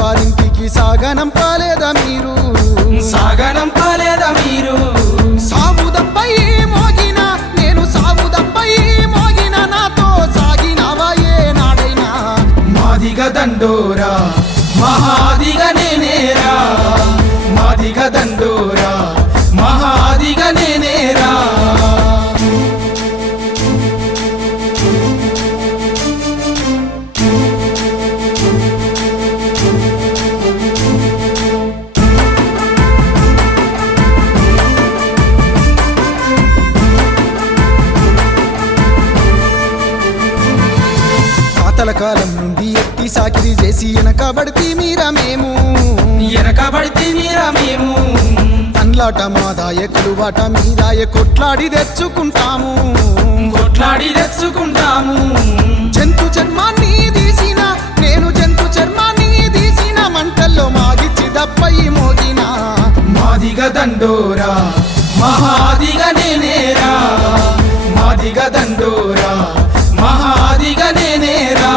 వారింటికి సాగనం పాలేదా మీరు సాగనం పాలేదా మీరు సావుదప్పై మోగిన నేను సావుదప్పై మోగిన నాతో సాగినవా ఏనాడైనా మాదిగ దండోరా మహాదిగ నేనేరా మాదిగ దండోరా మహాదిగ నేనేరా తాతల కాలం నుండి ఎత్తి సాకిరి చేసి వెనకబడితే మీరా మేము వెనకబడితే మీరా మేము అన్లాట మాదాయ కొలువాట మీదాయ కొట్లాడి తెచ్చుకుంటాము కొట్లాడి తెచ్చుకుంటాము జంతు చర్మాన్ని తీసిన నేను జంతు చర్మాన్ని తీసిన మంటల్లో మాగిచ్చి దప్పై మోగిన మాదిగ దండోరా మహాదిగ నేనేరా మాదిగ దండోరా మహాదిగ నేనేరా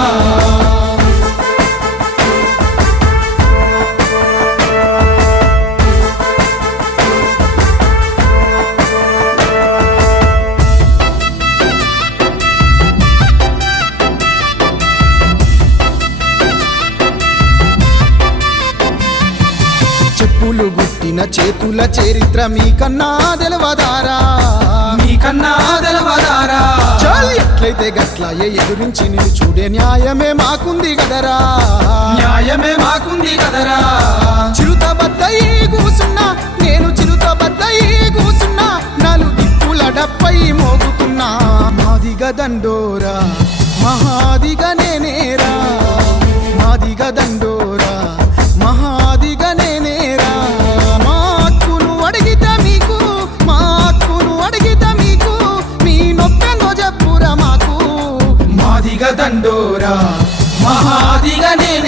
చెప్పులు గుట్టిన చేతుల చరిత్ర మీకన్నా తెలవదారా మీకన్నా తెలవదారా చాలు ఎట్లయితే గట్లాయే ఎదురించి నిలుచుడే న్యాయమే మాకుంది కదరా న్యాయమే మాకుంది కదరా చిరుత బద్దయి కూసున్నా నేను చిరుత బద్దయి కూసున్నా నాలు దిక్కుల డప్పై మోగుతున్నా మాదిగ దండోరా మహాదిగ నేనేరా మాదిగ దండోరా మహాదిగ నేనేరా మా హక్కును అడిగితే మీకు మా హక్కును అడిగితే మీకు మీ నొప్పెందో చెప్పురా మాకు మాదిగ దండోరా మహాదిగ నేనేరా